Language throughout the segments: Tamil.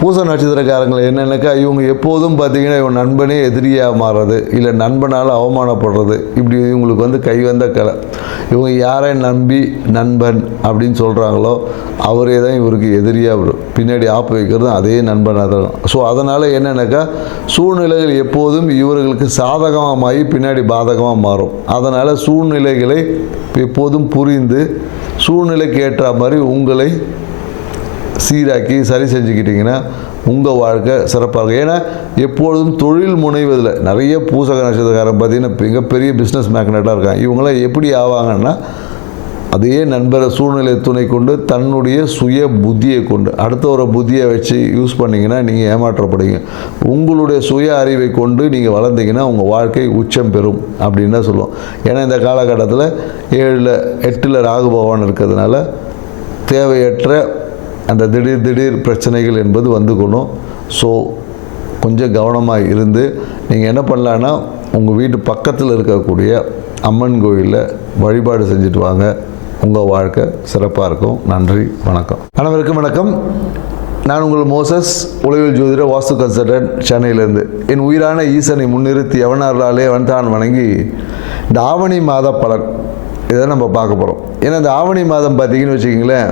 பூச நட்சத்திரக்காரங்களை என்னென்னாக்கா இவங்க எப்போதும் பார்த்தீங்கன்னா இவன் நண்பனே எதிரியாக மாறுறது இல்லை நண்பனால் அவமானப்படுறது இப்படி இவங்களுக்கு வந்து கைவந்த கலை இவங்க யாரை நம்பி நண்பன் அப்படின்னு சொல்கிறாங்களோ அவரே தான் இவருக்கு எதிரியாக வரும் பின்னாடி ஆப்பு வைக்கிறதும் அதே நண்பனாக தான் ஸோ அதனால் என்னென்னாக்கா சூழ்நிலைகள் எப்போதும் இவர்களுக்கு சாதகமாகி பின்னாடி பாதகமாக மாறும் அதனால் சூழ்நிலைகளை எப்போதும் புரிந்து சூழ்நிலைக்கு ஏற்ற மாதிரி உங்களை சீராக்கி சரி செஞ்சுக்கிட்டிங்கன்னா உங்கள் வாழ்க்கை சிறப்பாக இருக்கும் ஏன்னா எப்பொழுதும் தொழில் முனைவதில் நிறைய பூசக நட்சத்திரக்காரன் பார்த்திங்கன்னா மிகப்பெரிய பிஸ்னஸ் மேக்னெட்டாக இருக்காங்க இவங்களாம் எப்படி ஆவாங்கன்னா அதே நண்பரை சூழ்நிலை துணை கொண்டு தன்னுடைய சுய புத்தியை கொண்டு அடுத்த ஒரு புத்தியை வச்சு யூஸ் பண்ணிங்கன்னா நீங்கள் ஏமாற்றப்படுங்க உங்களுடைய சுய அறிவை கொண்டு நீங்கள் வளர்ந்தீங்கன்னா உங்கள் வாழ்க்கை உச்சம் பெறும் அப்படின்னு தான் சொல்லுவோம் ஏன்னா இந்த காலகட்டத்தில் ஏழில் எட்டில் ராகு பகவான் இருக்கிறதுனால தேவையற்ற அந்த திடீர் திடீர் பிரச்சனைகள் என்பது வந்து ஸோ கொஞ்சம் கவனமாக இருந்து நீங்கள் என்ன பண்ணலான்னா உங்கள் வீட்டு பக்கத்தில் இருக்கக்கூடிய அம்மன் கோயிலில் வழிபாடு செஞ்சுட்டு வாங்க உங்கள் வாழ்க்கை சிறப்பாக இருக்கும் நன்றி வணக்கம் அனைவருக்கும் வணக்கம் நான் உங்கள் மோசஸ் உளவில் ஜோதிட வாஸ்து கன்சல்டன்ட் சென்னையிலேருந்து என் உயிரான ஈசனை முன்னிறுத்தி எவனார்களாலே அவன் தான் வணங்கி இந்த ஆவணி மாத பலன் இதை நம்ம பார்க்க போகிறோம் ஏன்னா இந்த ஆவணி மாதம் பார்த்தீங்கன்னு வச்சுக்கிங்களேன்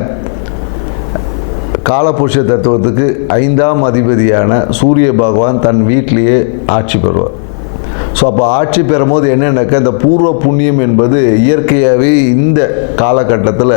காலபுருஷ தத்துவத்துக்கு ஐந்தாம் அதிபதியான சூரிய பகவான் தன் வீட்டிலேயே ஆட்சி பெறுவார் ஸோ அப்போ ஆட்சி பெறும்போது என்னென்னாக்கா இந்த பூர்வ புண்ணியம் என்பது இயற்கையாகவே இந்த காலகட்டத்தில்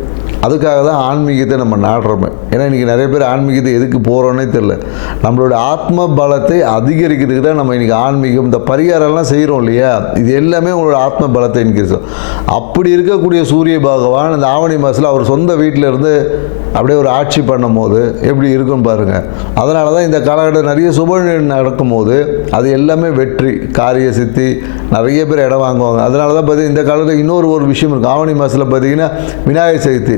அதுக்காக தான் ஆன்மீகத்தை நம்ம நாடுறோமே ஏன்னா இன்றைக்கி நிறைய பேர் ஆன்மீகத்தை எதுக்கு போகிறோன்னே தெரில நம்மளோட ஆத்ம பலத்தை அதிகரிக்கிறதுக்கு தான் நம்ம இன்றைக்கி ஆன்மீகம் இந்த பரிகாரம்லாம் செய்கிறோம் இல்லையா இது எல்லாமே உங்களோட ஆத்ம பலத்தை இன்கிரீஸ் அப்படி இருக்கக்கூடிய சூரிய பகவான் இந்த ஆவணி மாதத்தில் அவர் சொந்த வீட்டில் இருந்து அப்படியே ஒரு ஆட்சி பண்ணும் போது எப்படி இருக்கும்னு பாருங்கள் அதனால தான் இந்த காலகட்டம் நிறைய சுப நடக்கும்போது அது எல்லாமே வெற்றி காரிய சித்தி நிறைய பேர் இடம் வாங்குவாங்க அதனால தான் பார்த்திங்கன்னா இந்த காலத்தில் இன்னொரு ஒரு விஷயம் இருக்குது ஆவணி மாதத்தில் பார்த்திங்கன்னா விநாயகர் சதுர்த்தி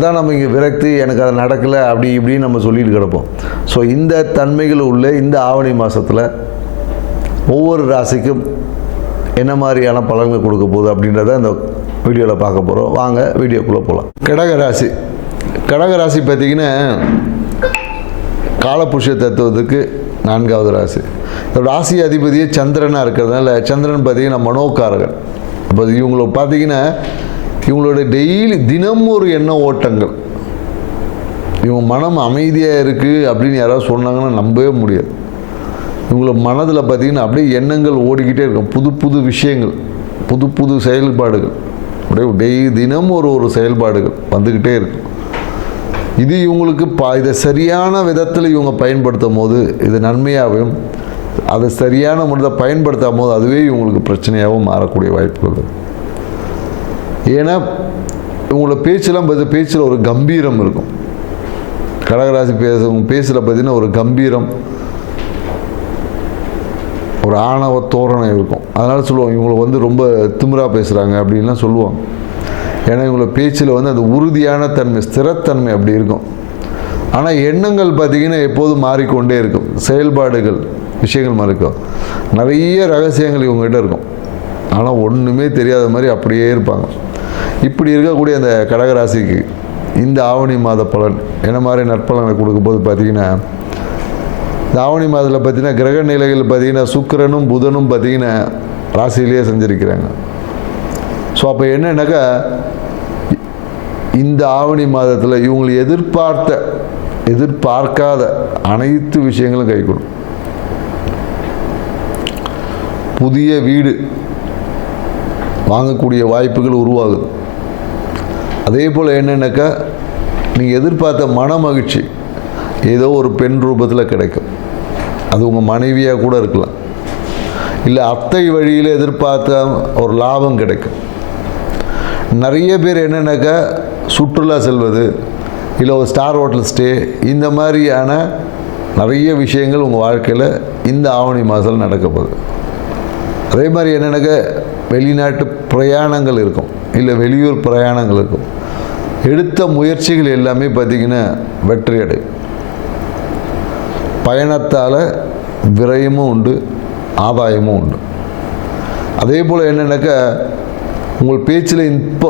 தான் நம்ம இங்கே விரக்தி எனக்கு அது நடக்கலை அப்படி இப்படின்னு நம்ம சொல்லிட்டு கிடப்போம் ஸோ இந்த தன்மைகள் உள்ள இந்த ஆவணி மாதத்தில் ஒவ்வொரு ராசிக்கும் என்ன மாதிரியான பலன்கள் கொடுக்க போகுது அப்படின்றத இந்த வீடியோவில் பார்க்க போகிறோம் வாங்க வீடியோக்குள்ளே போகலாம் கடக ராசி கடக ராசி பார்த்திங்கன்னா காலபுருஷ தத்துவத்துக்கு நான்காவது ராசி ராசி அதிபதியே சந்திரனாக இருக்கிறதுனால சந்திரன் பார்த்திங்கன்னா மனோக்காரகன் இப்போ இவங்களை பார்த்திங்கன்னா இவங்களோட டெய்லி தினம் ஒரு எண்ண ஓட்டங்கள் இவங்க மனம் அமைதியாக இருக்குது அப்படின்னு யாராவது சொன்னாங்கன்னா நம்பவே முடியாது இவங்கள மனதில் பார்த்தீங்கன்னா அப்படியே எண்ணங்கள் ஓடிக்கிட்டே இருக்கும் புது புது விஷயங்கள் புது புது செயல்பாடுகள் அப்படியே டெய்லி தினம் ஒரு ஒரு செயல்பாடுகள் வந்துக்கிட்டே இருக்கும் இது இவங்களுக்கு பா இதை சரியான விதத்தில் இவங்க பயன்படுத்தும் போது இது நன்மையாகவும் அதை சரியான முறையில் பயன்படுத்தும் போது அதுவே இவங்களுக்கு பிரச்சனையாகவும் மாறக்கூடிய வாய்ப்புகள் இருக்குது ஏன்னா உங்களோட பேச்செல்லாம் பார்த்து பேச்சில் ஒரு கம்பீரம் இருக்கும் கடகராசி பேச பேசுகிற பார்த்தீங்கன்னா ஒரு கம்பீரம் ஒரு ஆணவ தோரணை இருக்கும் அதனால் சொல்லுவாங்க இவங்களை வந்து ரொம்ப திமிராக பேசுகிறாங்க அப்படின்லாம் சொல்லுவாங்க ஏன்னா இவங்களோட பேச்சில் வந்து அந்த உறுதியான தன்மை ஸ்திரத்தன்மை அப்படி இருக்கும் ஆனால் எண்ணங்கள் பார்த்திங்கன்னா எப்போதும் மாறிக்கொண்டே இருக்கும் செயல்பாடுகள் விஷயங்கள் இருக்கும் நிறைய ரகசியங்கள் இவங்ககிட்ட இருக்கும் ஆனால் ஒன்றுமே தெரியாத மாதிரி அப்படியே இருப்பாங்க இப்படி இருக்கக்கூடிய அந்த கடகராசிக்கு இந்த ஆவணி மாத பலன் என்ன மாதிரி நற்பலனை கொடுக்கும்போது பார்த்திங்கன்னா இந்த ஆவணி மாதத்தில் பார்த்திங்கன்னா கிரக நிலைகள் பார்த்திங்கன்னா சுக்கரனும் புதனும் பார்த்திங்கன்னா ராசியிலேயே செஞ்சுருக்கிறாங்க ஸோ அப்போ என்னென்னாக்கா இந்த ஆவணி மாதத்தில் இவங்களை எதிர்பார்த்த எதிர்பார்க்காத அனைத்து விஷயங்களும் கைகூடும் புதிய வீடு வாங்கக்கூடிய வாய்ப்புகள் உருவாகுது அதே போல் என்னென்னாக்கா நீங்கள் எதிர்பார்த்த மன மகிழ்ச்சி ஏதோ ஒரு பெண் ரூபத்தில் கிடைக்கும் அது உங்கள் மனைவியாக கூட இருக்கலாம் இல்லை அத்தை வழியில் எதிர்பார்த்த ஒரு லாபம் கிடைக்கும் நிறைய பேர் என்னென்னாக்கா சுற்றுலா செல்வது இல்லை ஒரு ஸ்டார் ஹோட்டல் ஸ்டே இந்த மாதிரியான நிறைய விஷயங்கள் உங்கள் வாழ்க்கையில் இந்த ஆவணி மாதத்தில் நடக்கப்போகுது அதே மாதிரி என்னென்னாக்கா வெளிநாட்டு பிரயாணங்கள் இருக்கும் இல்லை வெளியூர் பிரயாணங்கள் இருக்கும் எடுத்த முயற்சிகள் எல்லாமே பார்த்திங்கன்னா வெற்றி அடை பயணத்தால் விரயமும் உண்டு ஆதாயமும் உண்டு அதே போல் என்னென்னாக்கா உங்கள் பேச்சில் இப்போ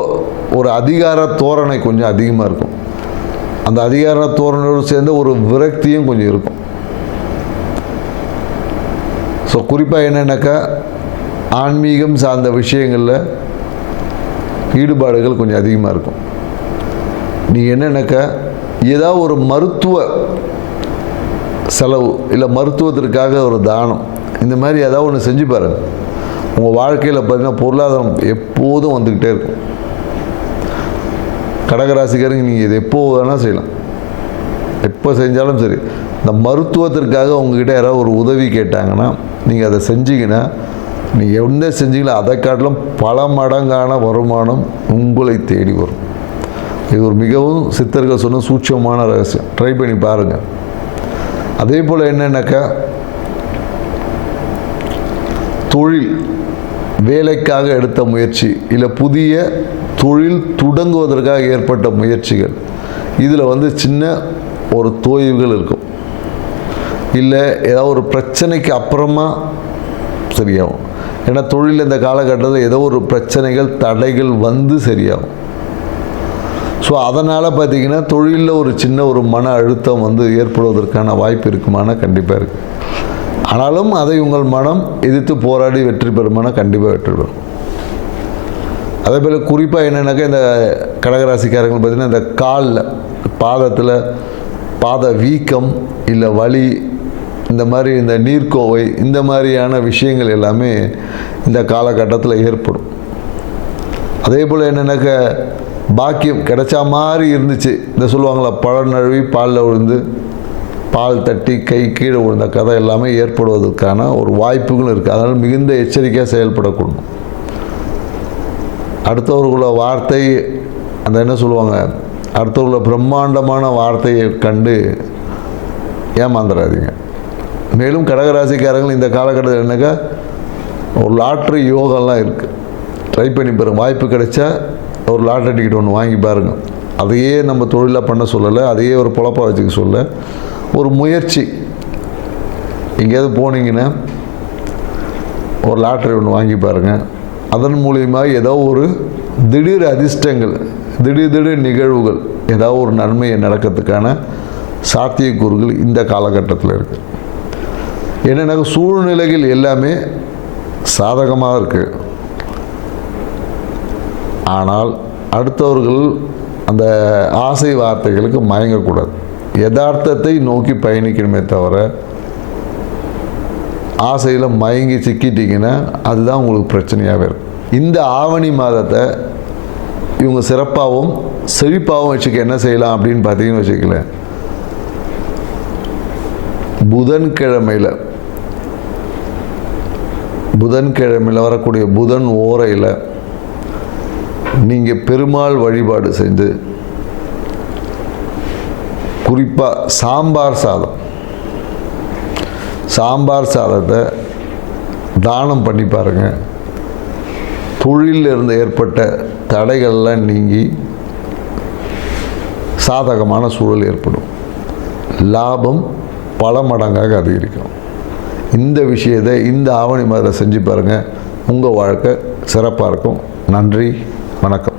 ஒரு அதிகார தோரணை கொஞ்சம் அதிகமாக இருக்கும் அந்த அதிகார தோரணையோடு சேர்ந்த ஒரு விரக்தியும் கொஞ்சம் இருக்கும் ஸோ குறிப்பாக என்னென்னாக்கா ஆன்மீகம் சார்ந்த விஷயங்களில் ஈடுபாடுகள் கொஞ்சம் அதிகமாக இருக்கும் நீங்கள் என்னென்னாக்கா ஏதாவது ஒரு மருத்துவ செலவு இல்லை மருத்துவத்திற்காக ஒரு தானம் இந்த மாதிரி ஏதாவது ஒன்று செஞ்சு பாருங்கள் உங்கள் வாழ்க்கையில் பார்த்திங்கன்னா பொருளாதாரம் எப்போதும் வந்துக்கிட்டே இருக்கும் கடகராசிக்காரங்க நீங்கள் இது எப்போ வேணால் செய்யலாம் எப்போ செஞ்சாலும் சரி இந்த மருத்துவத்திற்காக உங்ககிட்ட யாராவது ஒரு உதவி கேட்டாங்கன்னா நீங்கள் அதை செஞ்சீங்கன்னா நீங்கள் என்ன செஞ்சீங்களோ அதை காட்டிலும் பல மடங்கான வருமானம் உங்களை தேடி வரும் இது ஒரு மிகவும் சித்தர்கள் சொன்ன சூட்சமான ரகசியம் ட்ரை பண்ணி பாருங்கள் அதே போல் என்னென்னாக்கா தொழில் வேலைக்காக எடுத்த முயற்சி இல்லை புதிய தொழில் தொடங்குவதற்காக ஏற்பட்ட முயற்சிகள் இதில் வந்து சின்ன ஒரு தோய்வுகள் இருக்கும் இல்லை ஏதாவது ஒரு பிரச்சனைக்கு அப்புறமா சரியாகும் ஏன்னா தொழில் இந்த காலகட்டத்தில் ஏதோ ஒரு பிரச்சனைகள் தடைகள் வந்து சரியாகும் ஸோ அதனால் பார்த்திங்கன்னா தொழிலில் ஒரு சின்ன ஒரு மன அழுத்தம் வந்து ஏற்படுவதற்கான வாய்ப்பு இருக்குமானா கண்டிப்பாக இருக்குது ஆனாலும் அதை உங்கள் மனம் எதிர்த்து போராடி வெற்றி பெறுமானா கண்டிப்பாக வெற்றி பெறும் அதே போல் குறிப்பாக என்னென்னாக்கா இந்த கடகராசிக்காரங்கள் பார்த்திங்கன்னா இந்த காலில் பாதத்தில் பாத வீக்கம் இல்லை வலி இந்த மாதிரி இந்த நீர்க்கோவை இந்த மாதிரியான விஷயங்கள் எல்லாமே இந்த காலகட்டத்தில் ஏற்படும் அதே போல் என்னென்னாக்க பாக்கியம் கிடைச்சா மாதிரி இருந்துச்சு இந்த சொல்லுவாங்களா பழம் நழுவி பாலில் விழுந்து பால் தட்டி கை கீழே விழுந்த கதை எல்லாமே ஏற்படுவதற்கான ஒரு வாய்ப்புகளும் இருக்குது அதனால் மிகுந்த எச்சரிக்கையாக செயல்படக்கூடும் அடுத்தவர்களோட வார்த்தை அந்த என்ன சொல்லுவாங்க அடுத்தவர்களோட பிரம்மாண்டமான வார்த்தையை கண்டு ஏமாந்துடாதீங்க மேலும் கடகராசிக்காரங்கள் இந்த காலகட்டத்தில் என்னக்கா ஒரு லாட்ரி யோகம்லாம் இருக்குது ட்ரை பண்ணி பாருங்கள் வாய்ப்பு கிடைச்சா ஒரு லாட்ரி டிக்கெட் ஒன்று வாங்கி பாருங்கள் அதையே நம்ம தொழிலாக பண்ண சொல்லலை அதையே ஒரு பொழப்பாக வச்சுக்க சொல்ல ஒரு முயற்சி எங்கேயாவது போனீங்கன்னா ஒரு லாட்ரி ஒன்று வாங்கி பாருங்கள் அதன் மூலியமாக ஏதோ ஒரு திடீர் அதிர்ஷ்டங்கள் திடீர் திடீர் நிகழ்வுகள் ஏதாவது ஒரு நன்மையை நடக்கிறதுக்கான சாத்தியக்கூறுகள் இந்த காலகட்டத்தில் இருக்குது என்னென்ன சூழ்நிலைகள் எல்லாமே சாதகமாக இருக்குது ஆனால் அடுத்தவர்கள் அந்த ஆசை வார்த்தைகளுக்கு மயங்கக்கூடாது யதார்த்தத்தை நோக்கி பயணிக்கணுமே தவிர ஆசையில் மயங்கி சிக்கிட்டிங்கன்னா அதுதான் உங்களுக்கு பிரச்சனையாகவே இருக்கும் இந்த ஆவணி மாதத்தை இவங்க சிறப்பாகவும் செழிப்பாகவும் வச்சுக்க என்ன செய்யலாம் அப்படின்னு பார்த்தீங்கன்னு வச்சுக்கல புதன்கிழமையில் புதன்கிழமையில் வரக்கூடிய புதன் ஓரையில் நீங்கள் பெருமாள் வழிபாடு செய்து குறிப்பாக சாம்பார் சாதம் சாம்பார் சாதத்தை தானம் பண்ணி பாருங்கள் தொழிலில் இருந்து ஏற்பட்ட தடைகள்லாம் நீங்கி சாதகமான சூழல் ஏற்படும் லாபம் பல மடங்காக அதிகரிக்கும் இந்த விஷயத்தை இந்த ஆவணி மாதிரி செஞ்சு பாருங்கள் உங்கள் வாழ்க்கை சிறப்பாக இருக்கும் நன்றி வணக்கம்